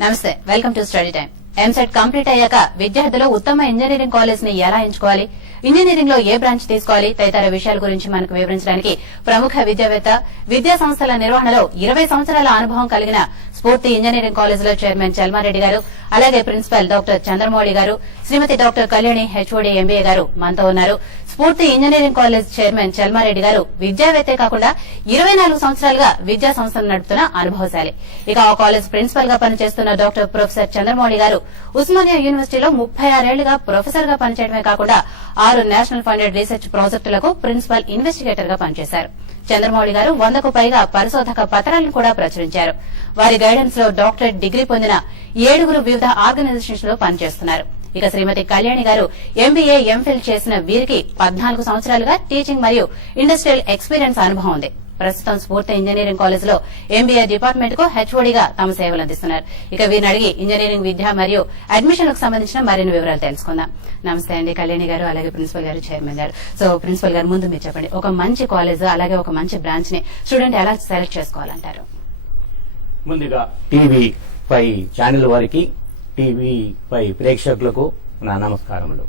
నమస్తే, welcome to study time. EAMCET complete అయ్యాక విద్యార్థులు ఉత్తమ ఇంజనీరింగ్ కాలేజ్ ని ఎలా ఎంచుకోవాలి, ఇంజనీరింగ్ లో ఏ బ్రాంచ్ తీసుకోవాలి తదితర విషయాల గురించి మనకు వివరించడానికి ప్రముఖ విద్యావేత్త, విద్యా సంస్థల నిర్వహణలో 20 సంవత్సరాల అనుభవం కలిగిన స్ఫూర్తి ఇంజనీరింగ్ కాలేజ్ లో చైర్మన్ చల్మారెడ్డి గారు, అలాగే ప్రిన్సిపల్ డాక్టర్ చంద్రమౌళి గారు, శ్రీమతి డాక్టర్ కళ్యాణి హెచ్ఓడి ఎంబీఏ గారు మనతో ఉన్నారు. స్ఫూర్తి ఇంజనీరింగ్ కాలేజ్ చైర్మన్ చల్మారెడ్డి గారు విద్యావేత్తే కాకుండా 24 సంవత్సరాలుగా విద్యా సంస్థను నడుపుతున్న అనుభవశాలి. ఇక ఆ కాలేజ్ ప్రిన్సిపల్ గా పనిచేస్తున్న డాక్టర్ ప్రొఫెసర్ చంద్రమౌళి గారు ఉస్మానియా యూనివర్సిటీలో 36 ఏళ్లుగా ప్రొఫెసర్ గా పనిచేయడమే కాకుండా 6 నేషనల్ ఫండెడ్ రీసెర్చ్ ప్రాజెక్టులకు ప్రిన్సిపల్ ఇన్వెస్టిగేటర్ గా పనిచేశారు. చంద్రమౌళి గారు 100కు పైగా పరిశోధక పత్రాలను కూడా ప్రచురించారు. వారి గైడెన్స్ లో డాక్టరేట్ డిగ్రీ పొందిన 7 వివిధ ఆర్గనైజేషన్స్ లో పనిచేస్తున్నారు. ఇక శ్రీమతి కళ్యాణి గారు ఎంబీఏ, ఎంఫిల్ చేసిన వీరికి 14 సంవత్సరాలుగా టీచింగ్ మరియు ఇండస్ట్రియల్ ఎక్స్పీరియన్స్ అనుభవం ఉంది. ప్రస్తుతం స్ఫూర్తి ఇంజనీరింగ్ కాలేజ్ లో ఎంబీఏ డిపార్ట్మెంట్ కు హెచ్ఓడిగా తమ సేవలు అందిస్తున్నారు. ఇక వీరిని అడిగి ఇంజనీరింగ్ విద్య మరియు అడ్మిషన్లకు సంబంధించిన మరిన్ని వివరాలు తెలుసుకుందాం. నమస్తే అండి కళ్యాణి గారు, అలాగే ప్రిన్సిపల్ గారు, చైర్మన్ గారు. సో ప్రిన్సిపల్ గారు, ముందు మీరు చెప్పండి, ఒక మంచి కాలేజ్ అలాగే ఒక మంచి బ్రాంచ్ ని స్టూడెంట్ ఎలా సెలెక్ట్ చేసుకోవాలంటారు? ముందుగా టీవీ5 ఛానల్ వారికి, టీవీ5 ప్రేక్షకులకు నా నమస్కారములు.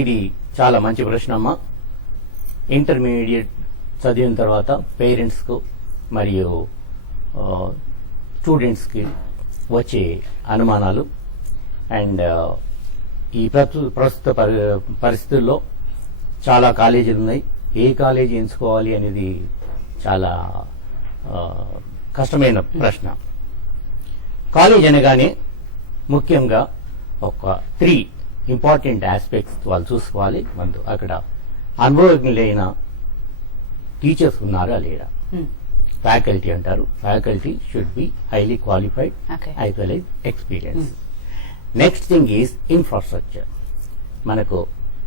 ఇది చాలా మంచి ప్రశ్న అమ్మా. ఇంటర్మీడియట్ చదివిన తర్వాత పేరెంట్స్ కు మరియు స్టూడెంట్స్ కి వచ్చే అనుమానాలు అండ్ ఈ ప్రస్తుత పరిస్థితుల్లో చాలా కాలేజీలు ఉన్నాయి. ఏ కాలేజీ ఎంచుకోవాలి అనేది చాలా కష్టమైన ప్రశ్న. కాలేజ్ అనగానే ముఖ్యంగా ఒక 3 ఇంపార్టెంట్ ఆస్పెక్ట్స్ వాళ్ళు చూసుకోవాలి. ముందు అక్కడ అనుభవజ్ఞులైన టీచర్స్ ఉన్నారా లేరా, ఫ్యాకల్టీ అంటారు. Faculty should be highly qualified as well as experience. Next thing is infrastructure. మనకు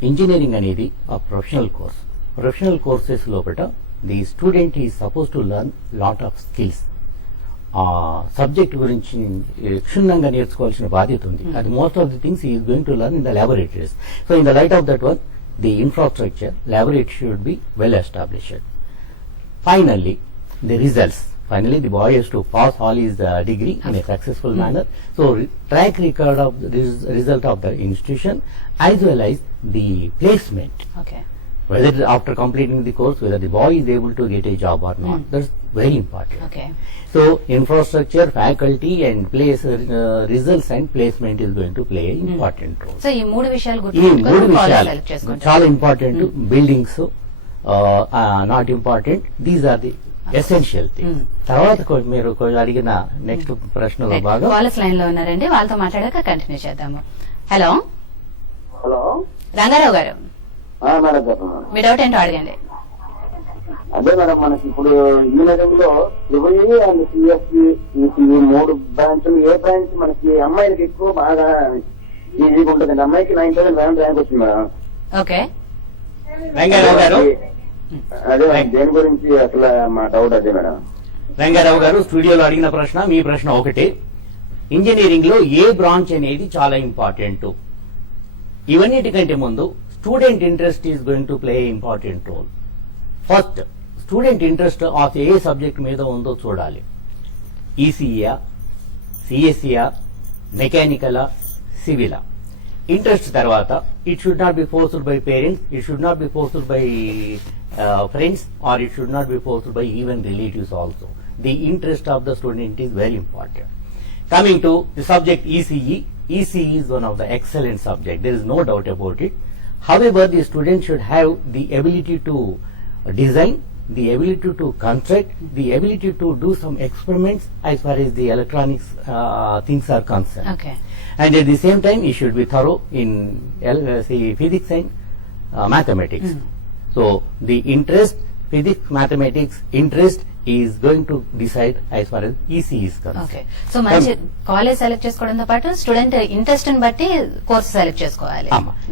ఇంజనీరింగ్ అనేది ఆ ప్రొఫెషనల్ కోర్స్. ప్రొఫెషనల్ కోర్సెస్ లోపల the student is suppose to learn lot of skills. ఆ సబ్జెక్ట్ గురించి క్షుణ్ణంగా నేర్చుకోవాల్సిన బాధ్యత ఉంది. అది most of the things is going to learn in the laboratories. So in the light of that one, the infrastructure, laboratory should be well established. Finally, the results. Finally, the boy has to pass all his degree in a successful manner. So, track record of the result of the institution as well as the placement. Okay. Whether after completing the course, whether the boy is able to get a job or not. That's very important. Okay. So, infrastructure, faculty and place results and placement is going to play an important role. So ఈ 3 విషయాలు గుర్తుపెట్టుకొని college select చేసుకుంటారు. చాలా important. Buildings not important. These are the essential things. తర్వాత మీరు అడిగిన next ప్రశ్నలో బాగా కాలేజ్ లైన్ లో ఉన్నారండి, వాళ్ళతో మాట్లాడాక కంటిన్యూ చేద్దాము. హలో హలో, రంగారావు గారు, మేడం మీ డౌట్ ఏంటో అడగండి. అదే మేడం, మనకి ఇప్పుడు ఇంజనీరింగ్ లో ట్రిపుల్ అండ్ సిఎస్సి ఈ 3 బ్రాంచ్లు, ఏ బ్రాంచ్ మనకి అమ్మాయిలకి ఎక్కువ బాగా ఈజీగా ఉంటుంది? అమ్మాయికి 9,000 ర్యాంక్ వచ్చింది మేడం. ఓకే, రంగారావు గారు, అదే దేని గురించి అసలు మా డౌట్ అదే మేడం. రంగారావు గారు స్టూడియోలో అడిగిన ప్రశ్న మీ ప్రశ్న ఒకటే. ఇంజనీరింగ్ లో ఏ బ్రాంచ్ అనేది చాలా ఇంపార్టెంట్. ఇవన్నిటికంటే ముందు student interest is going to play important role. First, student interest of ఏ సబ్జెక్ట్ మీద ఉందో చూడాలి. ఈసీఈయా, సిఎస్సియా, మెకానికలా, సివిలా. ఇంట్రెస్ట్ తర్వాత it should not be forced by parents, it should not be forced by friends, or it should not be forced by even relatives also. The interest of the student is very important. Coming to the subject ECE, ECE is one of the excellent subject. There is no doubt about it. However, the student should have the ability to design, the ability to construct, the ability to do some experiments as far as the electronics things are concerned. Okay. And at the same time, he should be thorough in say physics and mathematics. So the interest, physics, mathematics interest is going to decide as far as ECE is concerned. Okay, so మంచి college select చేసుకోవడంతో పాటు student interest ని బట్టి course select చేసుకోవాలి.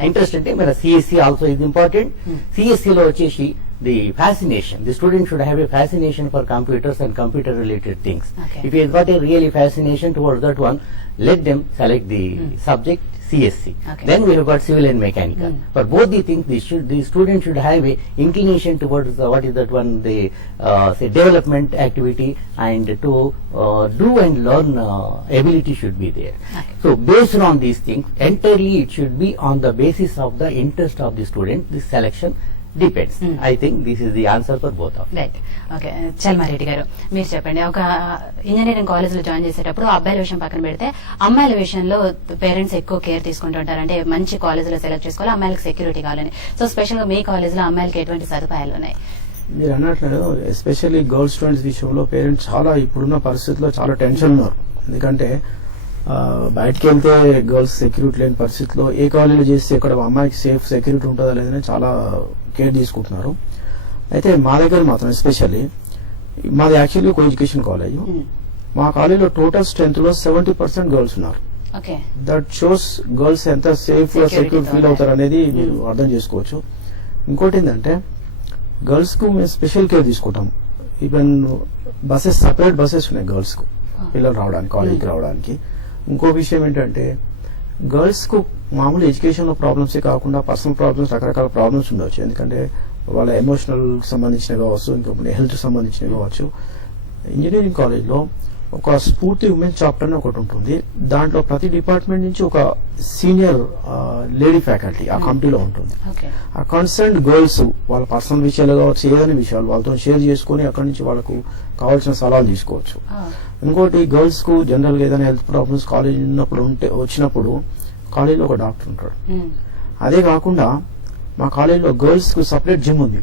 Interest అంటే మన CSE also is important. CSE లో వచ్చేసి the fascination, the student should have a fascination for computers and computer related things. If he has got a really fascination towards that one, let them select the subject CSC. Okay. Then we have got civil and mechanical. For both the things, the student should have a inclination towards what is that one, the say development activity, and to do and learn ability should be there. Okay. So based on these things, entirely it should be on the basis of the interest of the student. This selection depends. I think this is the answer for both of them. Right. Okay, Chalmareddy గారు మీరు చెప్పండి, ఒక engineering college లో join చేసేటప్పుడు అబ్బాయిల విషయం పక్కన పెడితే అమ్మాయిల విషయంలో పేరెంట్స్ ఎక్కువ కేర్ తీసుకుంటుంటారు. అంటే మంచి కాలేజ్ లో సెలెక్ట్ చేసుకోవాలి, అమ్మాయిలకు సెక్యూరిటీ కావాలని. సో స్పెషల్ గా మీ కాలేజ్ లో అమ్మాయిలకి ఎటువంటి సదుపాయాలు ఉన్నాయి? మీరు అన్నట్లు ఎస్పెషల్లీ గర్ల్స్ స్టూడెంట్స్ విషయంలో పేరెంట్స్ చాలా ఇప్పుడున్న పరిస్థితుల్లో చాలా టెన్షన్ ఉన్నారు. ఎందుకంటే బయటకు వెళ్తే గర్ల్స్ సెక్యూరిటీ లేని పరిస్థితిలో ఏ కాలేజీలో చేస్తే ఇక్కడ అమ్మాయికి సేఫ్ సెక్యూరిటీ ఉంటుందా లేదని చాలా కేర్ తీసుకుంటున్నారు. అయితే మా దగ్గర మాత్రం ఎస్పెషల్లీ మాది యాక్చువల్లీ ఒక ఎడ్యుకేషన్ కాలేజ్. మా కాలేజీలో టోటల్ స్ట్రెంత్ లో 70% గర్ల్స్ ఉన్నారు. ఓకే, దట్ షోస్ గర్ల్స్ ఎంత సేఫ్ సెక్యూర్ ఫీల్ అవుతారు అనేది మీరు అర్థం చేసుకోవచ్చు. ఇంకోటి ఏంటంటే గర్ల్స్ కు మేము స్పెషల్ కేర్ తీసుకుంటాం. ఈవెన్ బస్సెస్, సపరేట్ బస్సెస్ ఉన్నాయి గర్ల్స్ కు పిల్లలు రావడానికి, కాలేజీకి రావడానికి. ఇంకో విషయం ఏంటంటే గర్ల్స్ కు మామూలు ఎడ్యుకేషన్ లో ప్రాబ్లమ్స్ కాకుండా పర్సనల్ ప్రాబ్లమ్స్, రకరకాల ప్రాబ్లమ్స్ ఉండవచ్చు. ఎందుకంటే వాళ్ళ ఎమోషనల్ సంబంధించిన కావచ్చు, ఇంకొకటి హెల్త్ సంబంధించిన కావచ్చు. ఇంజనీరింగ్ కాలేజ్ లో ఒక స్ఫూర్తి ఉమెన్స్ చాప్టర్ అని ఒకటి ఉంటుంది. దాంట్లో ప్రతి డిపార్ట్మెంట్ నుంచి ఒక సీనియర్ లేడీ ఫ్యాకల్టీ ఆ కమిటీలో ఉంటుంది. ఓకే, ఆ కన్సర్న్ గర్ల్స్ వాళ్ళ పర్సనల్ విషయాలు కావచ్చు, ఏదైనా విషయాలు వాళ్ళతో షేర్ చేసుకుని అక్కడి నుంచి వాళ్ళకు కావాల్సిన సలహాలు తీసుకోవచ్చు. ఇంకోటి గర్ల్స్ కు జనరల్ గా ఏదైనా హెల్త్ ప్రాబ్లమ్స్ కాలేజ్ వచ్చినప్పుడు కాలేజీలో ఒక డాక్టర్ ఉంటాడు. అదే కాకుండా మా కాలేజీలో గర్ల్స్ కు సపరేట్ జిమ్ ఉంది.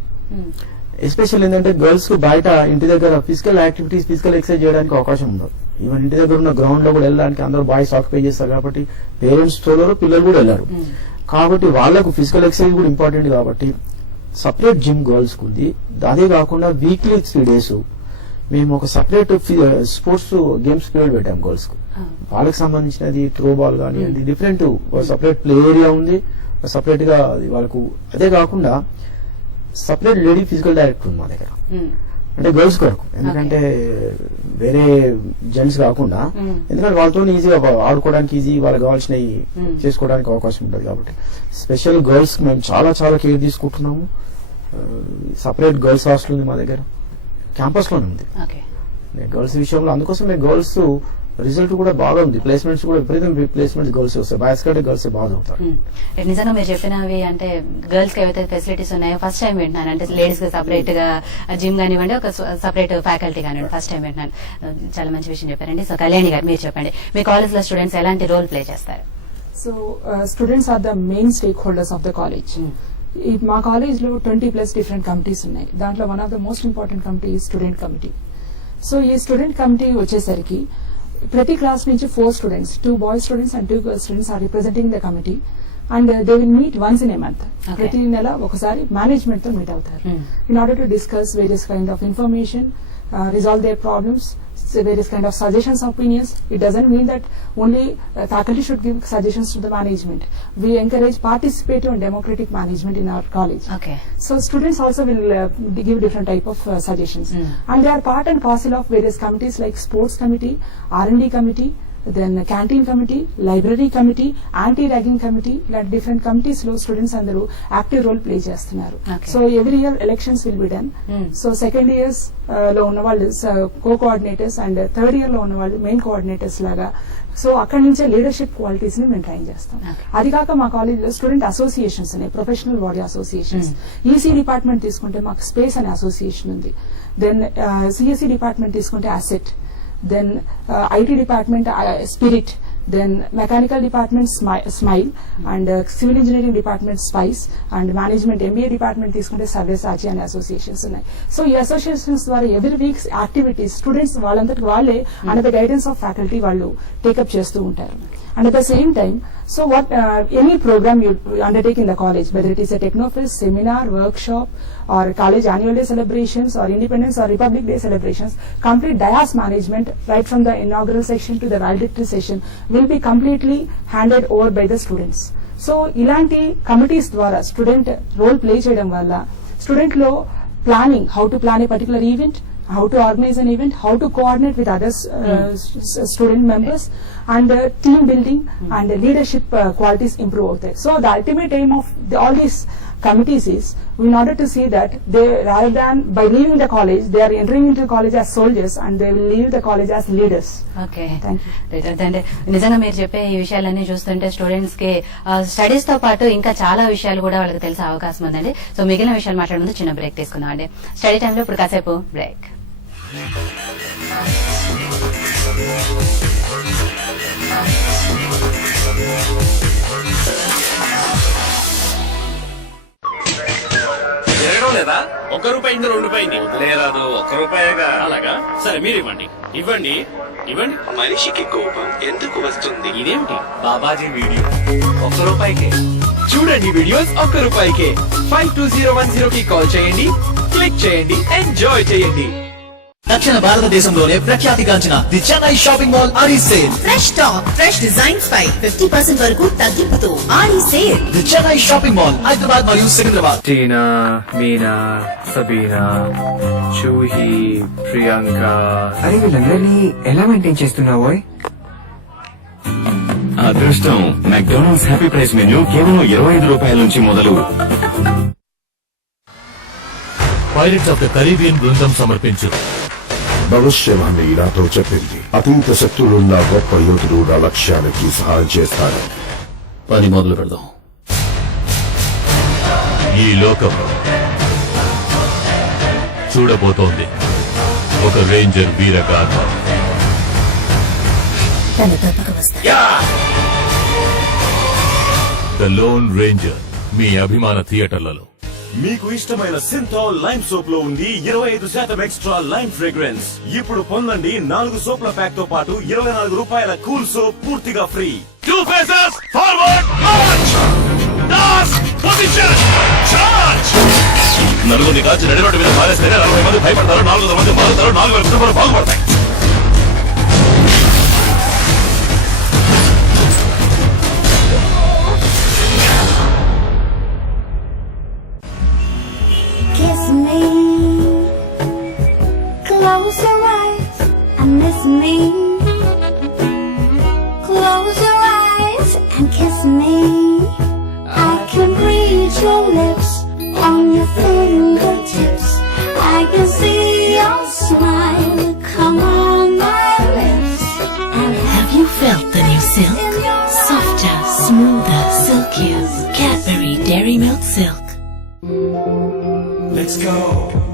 ఎస్పెషల్ ఏంటంటే గర్ల్స్ కు బయట ఇంటి దగ్గర ఫిజికల్ యాక్టివిటీస్, ఫిజికల్ ఎక్సర్సైజ్ చేయడానికి అవకాశం ఉండదు. ఈవెన్ ఇంటి దగ్గర ఉన్న గ్రౌండ్ లో కూడా వెళ్ళడానికి అందరూ బాయ్స్ ఆక్యుపై చేస్తారు కాబట్టి పేరెంట్స్ తోలరు, పిల్లలు కూడా వెళ్ళారు. కాబట్టి వాళ్ళకు ఫిజికల్ ఎక్సర్సైజ్ కూడా ఇంపార్టెంట్ కాబట్టి సపరేట్ జిమ్ గర్ల్స్ కు ఉంది. అదే కాకుండా వీక్లీ 3 days మేము ఒక సపరేట్ స్పోర్ట్స్ గేమ్స్ పీరియడ్ పెట్టాం గర్ల్స్ కు. వాళ్ళకి సంబంధించినది త్రో బాల్ కానీ డిఫరెంట్ సపరేట్ ప్లే ఏరియా ఉంది, సపరేట్ గా వాళ్ళకు. అదే కాకుండా సపరేట్ లేడీ ఫిజికల్ డైరెక్టర్ ఉంది మా దగ్గర, అంటే గర్ల్స్ కొరకు. ఎందుకంటే వేరే జెంట్స్ కాకుండా, ఎందుకంటే వాళ్ళతో ఈజీగా ఆడుకోవడానికి, ఈజీ వాళ్ళకి కావాల్సినవి చేసుకోవడానికి అవకాశం ఉంటుంది. కాబట్టి స్పెషల్ గర్ల్స్ మేము చాలా చాలా కేర్ తీసుకుంటున్నాము. సపరేట్ గర్ల్స్ హాస్టల్ ఉంది మా దగ్గర, క్యాంపస్ లోనే ఉంది గర్ల్స్ విషయంలో. అందుకోసం మేము గర్ల్స్ రిజల్ట్ కూడా బాగా ఉంది, ప్లేస్మెంట్స్ కూడా విపరీతం ప్లేస్మెంట్స్ గర్ల్స్ వస్తాయి. బాయ్స్ కంటే గర్ల్స్ బాగా అవుతారు. నిజంగా మీరు చెప్పినవి అంటే గర్ల్స్ కి ఏవైతే ఫెసిలిటీస్ ఉన్నాయో ఫస్ట్ టైం వింటున్నాను. అంటే లేడీస్ కి సపరేట్ గా జిమ్ కానివ్వండి, ఒక సపరేట్ ఫ్యాకల్టీ కానివ్వండి, ఫస్ట్ టైం వింటున్నాను. చాలా మంచి విషయం చెప్పారండి. సో కళ్యాణి గారు మీరు చెప్పండి, మీ కాలేజ్ లో స్టూడెంట్స్ ఎలాంటి రోల్ ప్లే చేస్తారు? So students are the main stakeholders of the college. మా కాలేజ్ లో 20+ డిఫరెంట్ కమిటీస్ ఉన్నాయి. దాంట్లో one of the most important committee student committee. So ఈ స్టూడెంట్ కమిటీ వచ్చేసరికి ప్రతి క్లాస్ నుంచి 4 students, 2 boys students and 2 girls students are representing the committee and they will meet once in a month. ప్రతి నెల ఒకసారి management తో meet అవుతారు in order to discuss various kind of information, resolve their problems, various kind of suggestions, opinions. It doesn't mean that only faculty should give suggestions to the management. We encourage participative and democratic management in our college. Okay. So students also will give different type of suggestions. And they are part and parcel of various committees like sports committee, R&D committee, then canteen committee, library committee, anti-ragging committee, like different committees lo students andaru active role play chestunaru. So every year elections will be done. So second years lo unna vallu co-coordinators and third year lo unna vallu main coordinators laga. So అక్కడి నుంచే leadership qualities ని మేము train చేస్తాం. అది కాక మా college లో student associations ఉన్నాయి, professional body associations. EC department తీసుకుంటే మాకు స్పేస్ అనే అసోసియేషన్ ఉంది. దెన్ సిఎస్సి డిపార్ట్మెంట్ తీసుకుంటే asset, then IT department Spirit, then mechanical department Smile, and civil engineering department Spice, and management MBA department తీసుకుంటే సర్వేసాచి అనే associations ఉన్నాయి. So ఈ అసోసియేషన్స్ ద్వారా ఎవ్రీ వీక్స్ యాక్టివిటీస్ స్టూడెంట్స్ వాళ్ళంతటి వాళ్ళే under the guidance of faculty వాళ్ళు take up చేస్తూ ఉంటారు. And at the same time, so what any program you undertake in the college, whether it is a technofest, seminar, workshop, or college annual day celebrations, or Independence or Republic Day celebrations, complete DIAS management right from the inaugural session to the valedictory session will be completely handed over by the students. So ilanti committees dwara student role play cheyadam valla student lo planning, how to plan a particular event, how to organize an event, how to coordinate with other student members, and team building and leadership qualities improve out there. So the ultimate aim of all these committees is in order to see that they, rather than by leaving the college, they are entering into college as soldiers and they will leave the college as leaders. Okay Thank you. అంటే నిజంగా మీరు చెప్పే ఈ విషయాలన్నీ చూస్తుంటే students కి studies తో పాటు ఇంకా చాలా విషయాలు కూడా వాళ్ళకి తెలిసే అవకాశం ఉందండి. సో మిగిలిన విషయాలు మాట్లాడే ముందు చిన్న బ్రేక్ తీసుకుందాం అండి. స్టడీ టైంలో ఇప్పుడు కాసేపు బ్రేక్. తిరగడం లేదా? ₹1 ఇందు ₹2 వదిలేరాదు. ₹1 అలాగా? సరే మీరు ఇవ్వండి ఇవ్వండి ఇవ్వండి. మనిషికి కోపం ఎందుకు వస్తుంది? ఇదేమిటి బాబాజీ వీడియో ₹1 చూడండి వీడియోస్ ₹1 5201 కి కాల్ చేయండి, క్లిక్ చేయండి, ఎంజాయ్ చేయండి. దక్షిణ భారతదేశంలోనే ప్రఖ్యాతిగాంచిన the Chennai shopping mall Aadi sale. Fresh stock, fresh designs పై 50% వరకు తగ్గింపుతో Aadi sale. The Chennai shopping mall Hyderabad మరియు సికింద్రాబాద్. టీనా, మీనా, సబీనా, జూహీ, ప్రియాంక. అరే వీళ్ళందరినీ ఎలా మెయింటైన్ చేస్తున్నావో? అదృష్టం. మెక్డానల్డ్స్ హ్యాపీ ప్రైస్ మెన్యూ కేవలం ₹25 నుంచి మొదలు. పైరట్స్ ఆఫ్ ద కరీబియన్ బృందం సమర్పించు భవిష్యవాణి నాతో చెప్పింది. అతీత శక్తులున్న గొప్ప యోధుడు నా లక్ష్యానికి సహాయం చేస్తాడు. పని మొదలు పెడదాం. ఈ లోకం చూడబోతోంది ఒక రేంజర్ వీరగాథ. తను తప్పక వస్తాడు. ద లోన్ రేంజర్ మీ అభిమాన థియేటర్లలో. మీకు ఇష్టమైన సింథాల్ లైమ్ సోప్ లో ఉంది 25% ఎక్స్ట్రా లైమ్ ఫ్రేగ్రెన్స్. ఇప్పుడు పొందండి 4 సోప్ల ప్యాక్ తో పాటు ₹24 కూల్ సోప్ పూర్తిగా free. 2 paces forward march. Das position charge. నలుగురిని కాల్చి నడి రోడ్డు మీద పారేస్తేనే 40 మంది భయపడతారు, 400 మంది మారుతారు, 4,000 కుటుంబాలు బాగుపడతాయి. Kiss me, close your eyes and miss me. Close your eyes and kiss me. I can reach your lips on your fingertips. I can see your smile come on my lips. And have you felt the new silk? Softer, smoother, silkier. Cadbury Dairy Milk Silk. Let's go.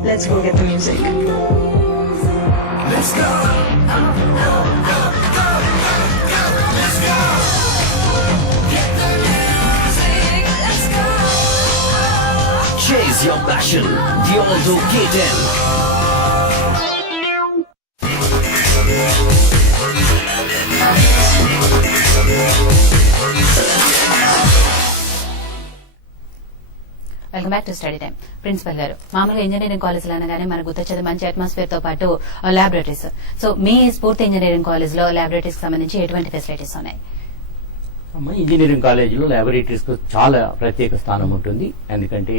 Let's go get the music. Let's go. Let's go. Get the music. Let's go. Chase your passion. The Alto K10. Welcome back to study time. Principal గారు, మామూలుగా engineering కాలేజీలు అనగానే మనకు గుర్తొచ్చేది మంచి atmosphere తో పాటు laboratories. So మీ స్ఫూర్తి ఇంజనీరింగ్ కాలేజ్ లో ల్యాబొరేటరీస్ సంబంధించి ఎటువంటి ఫెసిలిటీస్ ఉన్నాయి? ఇంజనీరింగ్ కాలేజీలో ల్యాబొరేటరీస్ కు చాలా ప్రత్యేక స్థానం ఉంటుంది. ఎందుకంటే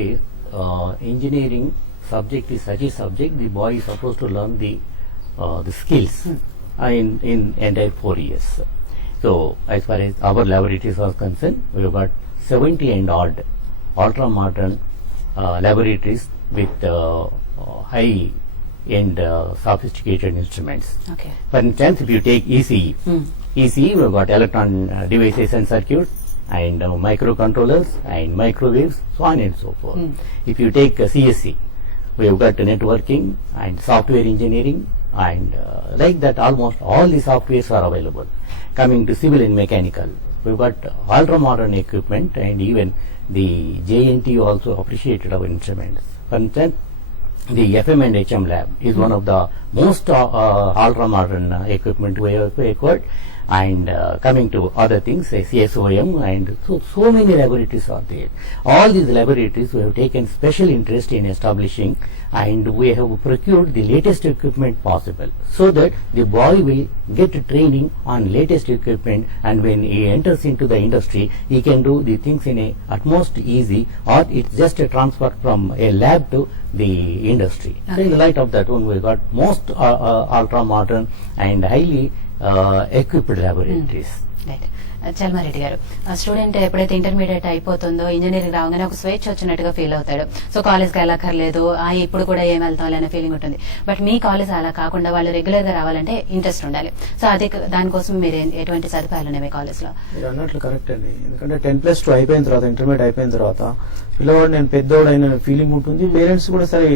engineering subject is such a subject the boy is suppose to learn the skills in entire 4 years. So as far as our laboratories are concerned, we have got 70 and odd ultra modern laboratories with high-end sophisticated instruments. Okay. For instance, if you take ECE, ECE we have got electron devices and circuits and microcontrollers and microwaves, so on and so forth. If you take CSE, we have got networking and software engineering and like that almost all the softwares are available. Coming to civil and mechanical, we've got ultra modern equipment and even the JNT also appreciated our instruments. For instance, the FM and HM lab is one of the most ultra modern equipment we have acquired. And coming to other things, CSOM, and so many laboratories are there. All these laboratories we have taken special interest in establishing, and we have procured the latest equipment possible, so that the boy will get training on latest equipment, and when he enters into the industry, he can do the things in a utmost easy, or it's just a transfer from a lab to the industry. So in the light of that one, we got most ultra modern and highly equipped laboratories. Right Chalmareddy గారు, student ఎప్పుడైతే intermediate అయిపోతుందో engineering రాగానే ఒక స్వేచ్ఛ వచ్చినట్టుగా feel అవుతాడు. So కాలేజ్కి వెళ్ళక్కర్లేదు, ఇప్పుడు కూడా ఏం వెళ్తాం అనే ఫీలింగ్ ఉంటుంది. బట్ మీ కాలేజ్ అలా కాకుండా వాళ్ళు రెగ్యులర్ గా రావాలంటే ఇంట్రెస్ట్ ఉండాలి. సో అది దానికోసం మీరు ఎటువంటి సదుపాయాలు ఉన్నాయి మీ కాలేజ్ లో? మీరు అన్నట్లు కరెక్ట్ అండి. ఎందుకంటే 10+2 అయిపోయిన తర్వాత, ఇంటర్మీడియట్ అయిపోయిన తర్వాత పిల్లవాడు నేను పెద్దోడు అయిన ఫీలింగ్ ఉంటుంది. పేరెంట్స్ కూడా సరే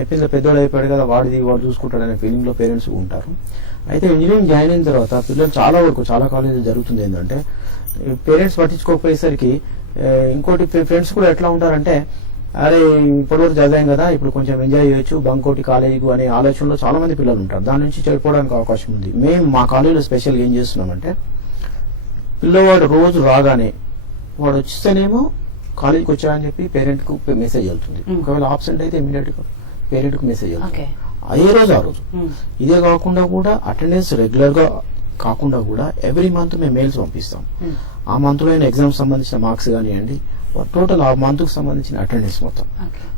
అయిపోయింది, పెద్దోడు అయిపోయాడు కదా, వాడు చూసుకుంటాడు అనే ఫీలింగ్ లో పేరెంట్స్ ఉంటారు. అయితే ఇంజనీరింగ్ జాయిన్ అయిన తర్వాత పిల్లలు చాలా వరకు చాలా కాలేజీలు జరుగుతుంది ఏంటంటే పేరెంట్స్ పట్టించుకోకపోయేసరికి ఇంకోటి ఫ్రెండ్స్ కూడా ఎట్లా ఉంటారంటే, అరే ఇప్పటివరకు చదివాం కదా, ఇప్పుడు కొంచెం ఎంజాయ్ చేయొచ్చు, బంకోటి కాలేజీకు అనే ఆలోచనలో చాలా మంది పిల్లలు ఉంటారు. దాని నుంచి చెడిపోవడానికి అవకాశం ఉంది. మేము మా కాలేజీలో స్పెషల్గా ఏం చేస్తున్నామంటే, పిల్లవాడు రోజు రాగానే వాడు వచ్చేస్తేనేమో కాలేజీకి వచ్చాడని చెప్పి పేరెంట్ కు మెసేజ్ వెళ్తుంది. ఒకవేళ ఆబ్సెంట్ అయితే ఇమీడియట్ గా పేరెంట్ కు మెసేజ్ వెళ్తుంది. అదే రోజు ఆ రోజు. ఇదే కాకుండా కూడా అటెండెన్స్ రెగ్యులర్ గా కాకుండా కూడా ఎవ్రీ మంత్ మేము మెయిల్స్ పంపిస్తాం. ఆ మంత్ లో ఎగ్జామ్ సంబంధించిన మార్క్స్ కానివ్వండి, టోటల్ ఆ మంత్ కు సంబంధించిన అటెండెన్స్ మొత్తం.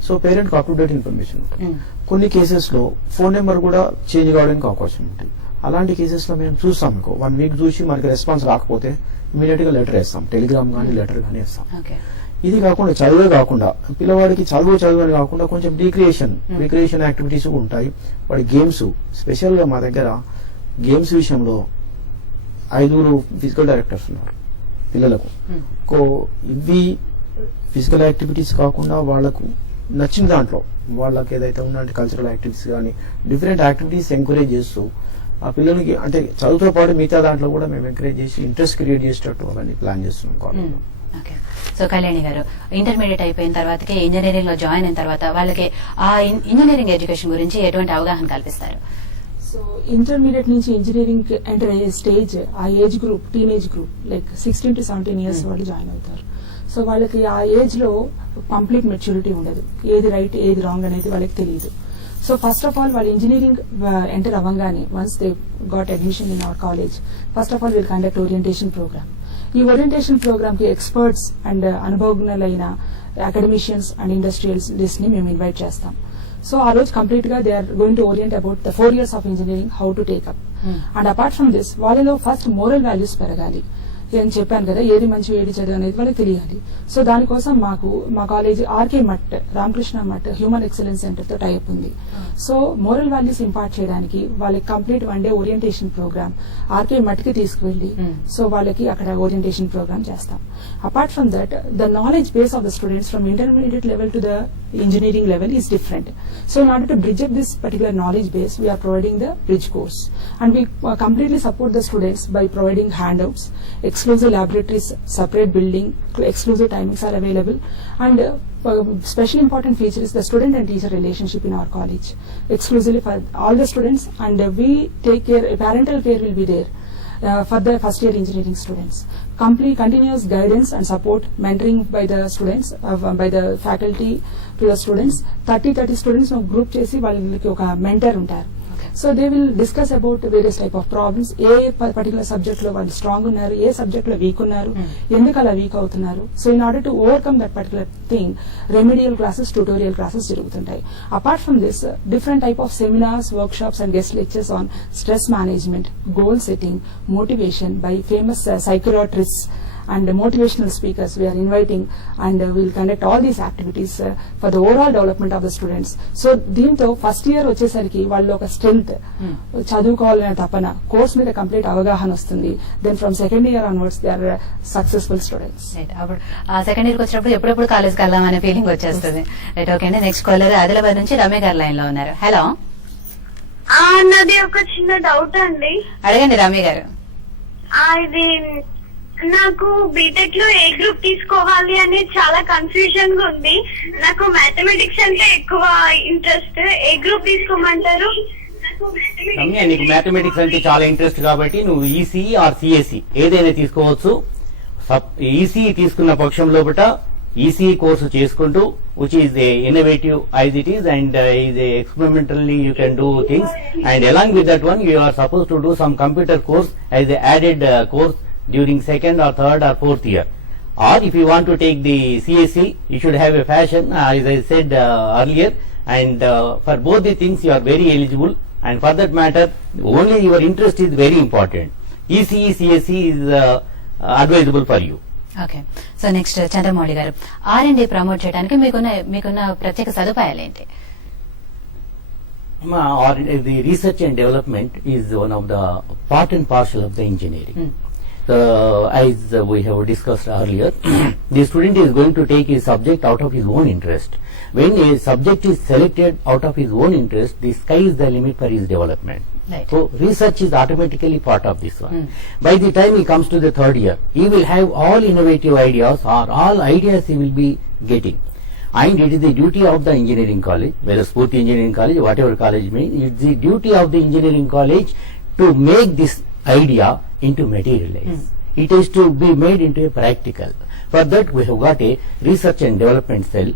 సో పేరెంట్ కు అప్ టు డేట్ ఇన్ఫర్మేషన్ ఉంటుంది. కొన్ని కేసెస్ లో ఫోన్ నెంబర్ కూడా చేంజ్ కావడానికి అవకాశం ఉంటుంది. అలాంటి కేసెస్ లో మేము చూస్తాం. 1 వీక్ చూసి మనకి రెస్పాన్స్ రాకపోతే ఇమీడియట్ గా లెటర్ వేస్తాం, టెలిగ్రామ్ కానీ లెటర్ కానీ వేస్తాం. ఇది కాకుండా చదువే కాకుండా పిల్లవాడికి చదువు అని కాకుండా కొంచెం రిక్రియేషన్ యాక్టివిటీస్ ఉంటాయి. వాడి గేమ్స్, స్పెషల్ గా మా దగ్గర గేమ్స్ విషయంలో 5 ఫిజికల్ డైరెక్టర్స్ ఉన్నారు పిల్లలకు. ఇవి ఫిజికల్ యాక్టివిటీస్ కాకుండా వాళ్ళకు నచ్చిన దాంట్లో వాళ్ళకి ఏదైతే ఉన్నట్టు కల్చరల్ యాక్టివిటీస్ కానీ డిఫరెంట్ యాక్టివిటీస్ ఎంకరేజ్ చేస్తూ ఆ పిల్లలకి, అంటే చదువుతో పాటు మిగతా దాంట్లో కూడా మేము ఎంకరేజ్ చేసి ఇంట్రెస్ట్ క్రియేట్ చేసేటట్టు అవన్నీ ప్లాన్ చేస్తున్నాం కాలేజ్లో. ఓకే. సో కళ్యాణి గారు, ఇంటర్మీడియట్ అయిపోయిన తర్వాతకి ఇంజనీరింగ్ లో జాయిన్ అయిన తర్వాత వాళ్ళకి ఆ ఇంజనీరింగ్ ఎడ్యుకేషన్ గురించి ఎటువంటి అవగాహన కల్పిస్తారు? సో ఇంటర్మీడియట్ నుంచి ఇంజనీరింగ్ ఎంటర్ అయ్యే స్టేజ్, ఆ age group teenage group like 16 to 17 years వాళ్ళు జాయిన్ అవుతారు. సో వాళ్ళకి ఆ ఏజ్ లో కంప్లీట్ మెచ్యూరిటీ ఉండదు, ఏది రైట్ ఏది రాంగ్ అనేది వాళ్ళకి తెలియదు. సో ఫస్ట్ ఆఫ్ ఆల్ వాళ్ళు ఇంజనీరింగ్ ఎంటర్ అవ్వగానే, once they got admission in our college, first of all will conduct orientation program. ఈ ఓరియంటేషన్ ప్రోగ్రామ్ కి ఎక్స్పర్ట్స్ అండ్ అనుభవజ్ఞులైన అకాడమిషియన్స్ అండ్ ఇండస్ట్రియలిస్ట్ ని మేము ఇన్వైట్ చేస్తాం. సో ఆ రోజు కంప్లీట్ గా they are going to orient about the 4 years of engineering, how to take up. And apart from this వాళ్ళలో ఫస్ట్ మోరల్ వాల్యూస్ పెరగాలి. నేను చెప్పాను కదా, ఏది మంచి ఏది చెడు అనేది వాళ్ళకి తెలియాలి. సో దానికోసం మా college RK Math, Ramakrishna Math human excellence centre తో టైప్ ఉంది. సో మోరల్ వాల్యూస్ ఇంపార్ట్ చేయడానికి వాళ్ళకి complete 1 day orientation program RK Math కి తీసుకువెళ్లి సో వాళ్ళకి అక్కడ ఓరియంటేషన్ ప్రోగ్రామ్ చేస్తాం. Apart from that, the knowledge base of the students from intermediate level to the engineering level is different. So in order to bridge up this particular knowledge base, we are providing the bridge course, and we completely support the students by providing handouts, exclusive laboratories, separate building, exclusive timings are available, and special important feature is the student and teacher relationship in our college, exclusively for all the students, and we take care, parental care will be there for the first year engineering students. Complete continuous guidance and support, mentoring by the students, by the faculty to the students. 30 students group chesi vallaki oka mentor untaru. So they will discuss about various type of problems. A particular subject లో వాళ్ళు strong ఉన్నారు, ఏ subject లో week ఉన్నారు, ఎందుకు అలా weak అవుతున్నారు. So in order to overcome that particular thing, remedial classes, tutorial classes జరుగుతుంటాయి. Apart from this, different type of seminars, workshops and guest lectures on stress management, goal setting, motivation by famous psychiatrists and motivational speakers we are inviting, and we will conduct all these activities for the overall development of the students. So దీంతో first year వచ్చేసరికి వాళ్ళు ఒక strength, చదువుకోవాలనే తపన, course మీద complete అవగాహన వస్తుంది. Then from second year onwards they are successful students. అప్పుడు second ఇయర్కి వచ్చినప్పుడు ఎప్పుడెప్పుడు కాలేజ్కి వెళ్దాం అనే ఫీలింగ్ వచ్చేస్తుంది. రైట్, ఓకే అండి. నెక్స్ట్ కాలర్ ఆదిలాబాద్ నుంచి రమ్య గారు లైన్ లో ఉన్నారు. హలో, నాది ఒక చిన్న డౌట్ అండి. అడగండి రమ్య గారు. ఇది నాకు బీటెక్ లో ఏ గ్రూప్ తీసుకోవాలి అని చాలా కన్ఫ్యూజన్ గా ఉంది. నాకు మ్యాథమెటిక్స్ అంటే ఎక్కువ ఇంట్రెస్ట్. ఏ గ్రూప్ తీసుకోమంటారు? రమ్య, నీకు మ్యాథమెటిక్స్ అంటే చాలా ఇంట్రెస్ట్ కాబట్టి నువ్వు ఈసీఈ ఆర్ సిఎస్ఈ ఏదైనా తీసుకోవచ్చు. ఈసీఈ తీసుకున్న పక్షం లోపల ఈసీఈ కోర్సు చేసుకుంటూ, which is innovative as it is, and is experimentally you can do things, and along with that one you are supposed to do some computer course as a added course during second or third or fourth year. Or if you want to take the CSE, you should have a fashion, as I said earlier, and for both the things you are very eligible, and for that matter only your interest is very important. ECE, CSE is advisable for you. Okay, so next Chandramouli గారు, R&D promote చేయడానికి మీకున్న ప్రత్యేక సదుపాయాలు ఏంటి? The research and development is one of the part and parcel of the engineering. As we have discussed earlier, the student is going to take his subject out of his own interest. When a subject is selected out of his own interest, the sky is the limit for his development. Right. So research is automatically part of this one. By the time he comes to the third year, he will have all innovative ideas, or all ideas he will be getting. And it is the duty of the engineering college, whether Spurti Engineering College, whatever college may, it's the duty of the engineering college to make this idea into materialize. It is to be made into a practical. For that we have got a research and development cell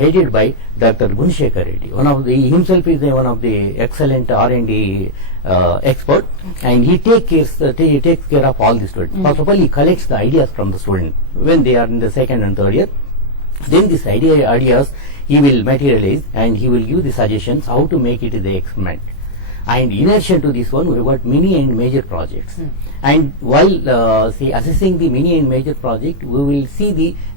headed by Dr. Gunshekar Reddy. Himself is one of the excellent R&D expert, and he takes care of all the students. First of all, he collects the ideas from the student when they are in the second and third year. Then these ideas he will materialize, and he will give the suggestions how to make it the experiment. And in addition to this one, we have got mini and major projects. And while assessing the mini and major project, we will see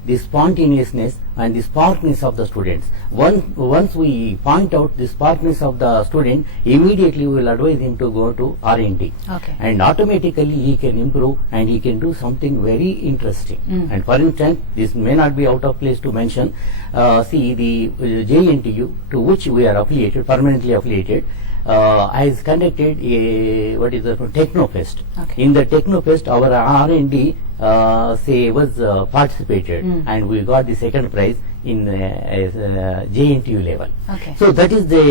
the spontaneousness and the sparkness of the students. Once we point out the sparkness of the student, immediately we will advise him to go to R&D. Okay. And automatically he can improve, and he can do something very interesting. And for instance, this may not be out of place to mention, the JNTU, to which we are affiliated, permanently affiliated, has conducted a Technofest. Okay. In the Technofest, our R&D was participated, and we got the second prize in JNTU level. Okay. So that is the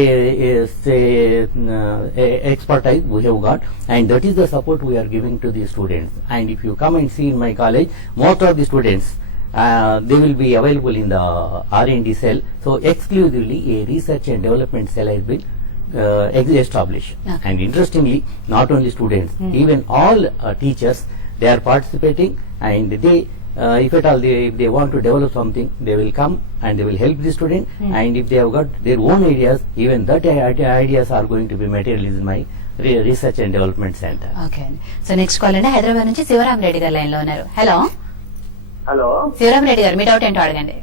expertise we have got, and that is the support we are giving to the students. And if you come and see in my college, most of the students they will be available in the R&D cell. So exclusively a research and development cell has been established. Okay. And interestingly, not only students, even all teachers, they are participating, and they if at all if they want to develop something, they will come and they will help the student. And if they have got their own ideas, even that ideas are going to be materialized in my research and development center. Okay, so next call అండి హైదరాబాద్ నుంచి శివరామ్ రెడ్డి గారు line లో ఉన్నారు. Hello hello, Shivaram Reddy గారు, మీ doubt ఏంటో అడగండి.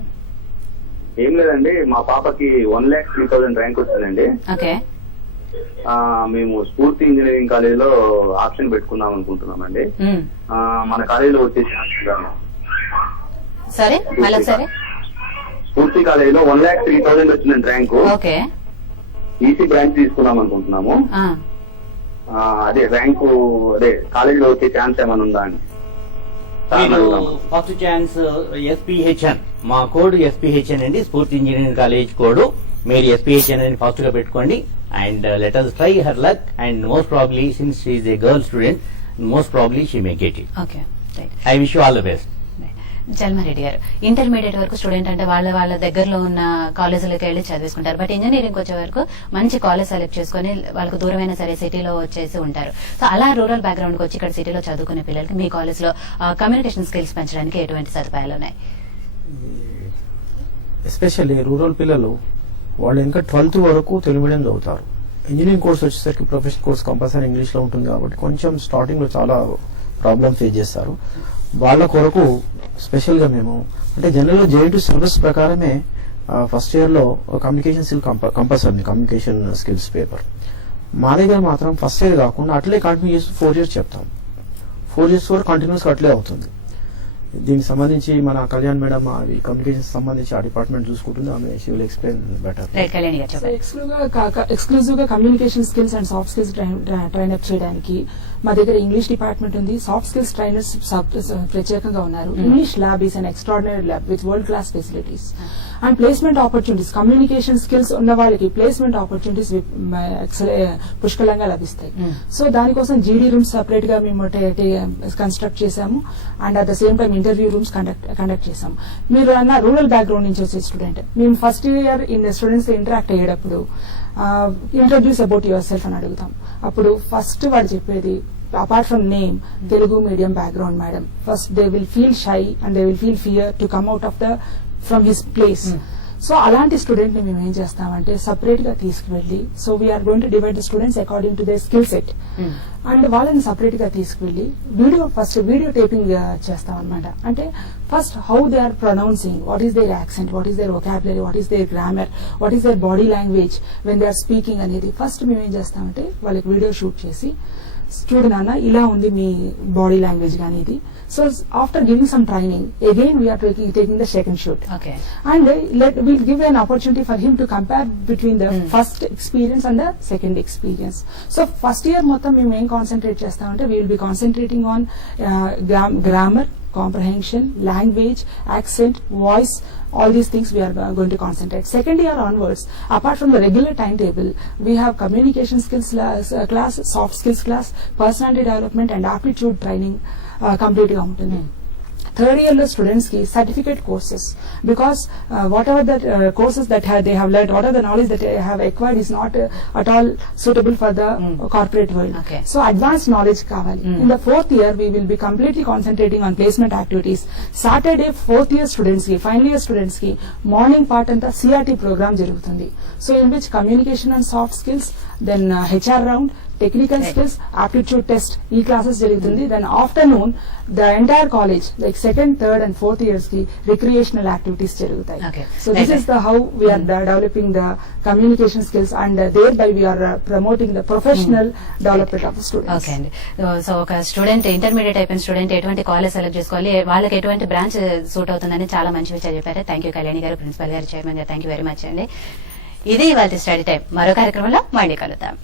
ఏం లేదండి, మా పాపకి 1,03,000 ర్యాంక్ వచ్చిందండి. ఓకే, మేము స్ఫూర్తి ఇంజనీరింగ్ కాలేజ్ లో ఆప్షన్ పెట్టుకుందాం అనుకుంటున్నామండి. మన కాలేజ్ లో వచ్చేసి సరే మళ్ళీ సరే స్ఫూర్తి కాలేజ్ లో 1,03,000 వచ్చిందండి ర్యాంకు. ఓకే, ఈసీ బ్రాంచ్ తీసుకుందాం అనుకుంటున్నాము. అదే ర్యాంకు, అదే కాలేజ్ లో వచ్చే ఛాన్స్ ఏమైనా ఉందా అని. ఫస్ట్ ఛాన్స్ SPHN, మా కోడ్ SPHN అండి, స్ఫూర్తి ఇంజనీరింగ్ కాలేజ్ కోడ్. మీరు SPHN అని ఫస్ట్ గా పెట్టుకోండి, and let us try her luck, and most probably, since she is a girl student, most probably she may get it. Okay, right. I wish you all the best. జల్మారెడ్డి గారు, intermediate వరకు student అంటే వాళ్ళ దగ్గరలో ఉన్న కాలేజీలకు వెళ్ళి చదివేసుకుంటారు. But engineering వచ్చే వరకు మంచి కాలేజ్ సెలెక్ట్ చేసుకుని వాళ్ళకు దూరమైన సరే సిటీలో వచ్చేసి ఉంటారు. సో అలా రూరల్ బ్యాక్గ్రౌండ్ కి వచ్చి ఇక్కడ సిటీలో చదువుకునే పిల్లలకి మీ కాలేజ్ లో కమ్యూనికేషన్ స్కిల్స్ పెంచడానికి ఎటువంటి సదుపాయాలు ఉన్నాయి? ఎస్పెషల్లీ రూరల్ పిల్లలు వాళ్ళు ఇంకా 12th వరకు తెలుగు మీడియం చదువుతారు. ఇంజనీరింగ్ కోర్స్ వచ్చేసరికి ప్రొఫెషనల్ కోర్స్ కంపల్సరీ ఇంగ్లీష్ లో ఉంటుంది కాబట్టి కొంచెం స్టార్టింగ్ లో చాలా ప్రాబ్లమ్ ఫేస్ చేస్తారు. వాళ్ళ కొరకు స్పెషల్ గా మేము అంటే జనరల్ గా JNTU సిలబస్ ప్రకారమే ఫస్ట్ ఇయర్ లో communication skill compulsory, communication skills paper. మా దగ్గర మాత్రం ఫస్ట్ ఇయర్ కాకుండా అట్లే కంటిన్యూ చేస్తూ 4 years చెప్తాం. 4 years వరకు కంటిన్యూస్ అట్లే అవుతుంది. దీనికి సంబంధించి మన కళ్యాణ్ మేడం అవి కమ్యూనికేషన్ సంబంధించి ఆ డిపార్ట్మెంట్ చూసుకుంటుంది, ఆమె she will explain better. Exclusive గా communication skills and soft skills train up చేయడానికి మా దగ్గర ఇంగ్లీష్ డిపార్ట్మెంట్ ఉంది. సాఫ్ట్ స్కిల్స్ ట్రైనర్స్ ప్రత్యేకంగా ఉన్నారు. English lab is an extraordinary lab with world class facilities and placement opportunities. Communication skills ఉన్న వాళ్ళకి placement opportunities పుష్కలంగా లభిస్తాయి. సో దానికోసం GD రూమ్స్ సెపరేట్ గా మేము కన్స్ట్రక్ట్ చేశాము, and at the same time interview rooms conduct చేశాము. మీరు అన్న రూరల్ బ్యాక్గ్రౌండ్ నుంచి వచ్చే స్టూడెంట్, మేము ఫస్ట్ ఇయర్ స్టూడెంట్స్ ఇంటరాక్ట్ అయ్యేటప్పుడు ఇంట్రడ్యూస్ అబౌట్ యువర్ సెల్ఫ్ అని అడుగుతాం. అప్పుడు ఫస్ట్ వాడు చెప్పేది apart from name, Telugu medium background madam, first they will feel shy and they will feel fear to come out of from his place. So అలాంటి student ని మేము ఏం చేస్తామంటే సపరేట్ గా తీసుకువెళ్ళి, so we're going to divide the students according to they skill set, and వాళ్ళని separate గా తీసుకువెళ్ళి వీడియో టేపింగ్ చేస్తాం అనమాట. అంటే first how they are pronouncing, what is their accent, what is their vocabulary, what is their grammar, what is their body language when they are speaking అనేది first మేము ఏం చేస్తామంటే వాళ్ళకి వీడియో షూట్ చేసి, చూడు నాన్న ఇలా ఉంది మీ బాడీ లాంగ్వేజ్ కానీ ఇది. So after giving some training again we're taking the second shoot, and we'll give an opportunity for him to compare between the first experience and the second experience. So first year మొత్తం మేము ఏం concentrate చేస్తామంటే we will be concentrating on grammar, comprehension, language, accent, voice, all these things we are going to concentrate. Second year onwards, apart from the regular timetable, we have communication skills class, soft skills class, personality development and aptitude training complete గా ఉంటుంది. Third year లో students కి certificate courses, because whatever that courses that they have learned, what are the knowledge that they have acquired is not at all suitable for the corporate world. So advance knowledge కావాలి. In the fourth year we will be completely concentrating on placement activities. Saturday fourth year students కి, final year students కి morning part అంతా CRT program జరుగుతుంది. So in which communication and soft skills, then HR round, technical skills, aptitude test, ఈ classes జరుగుతుంది. Then afternoon the entire college like second, third and fourth years కి recreational activities జరుగుతాయి. So this is the how we're developing the communication skills and thereby we're promoting the professional development of the students. Okay అండి. So ఒక student, intermediate అయిపోయిన student ఎటువంటి college select చేసుకోవాలి, వాళ్ళకి ఎటువంటి branch suit అవుతుందని చాలా మంచి విషయాలు చెప్పారు. థ్యాంక్ యూ కళ్యాణి గారు, ప్రిన్సిపల్ గారు, చైర్మన్ గారు, థ్యాంక్ యూ వెరీ మచ్ అండి. ఇది ఇవాళ స్టడీ టైం. మరో కార్యక్రమంలో మళ్ళీ కలుద్దాం.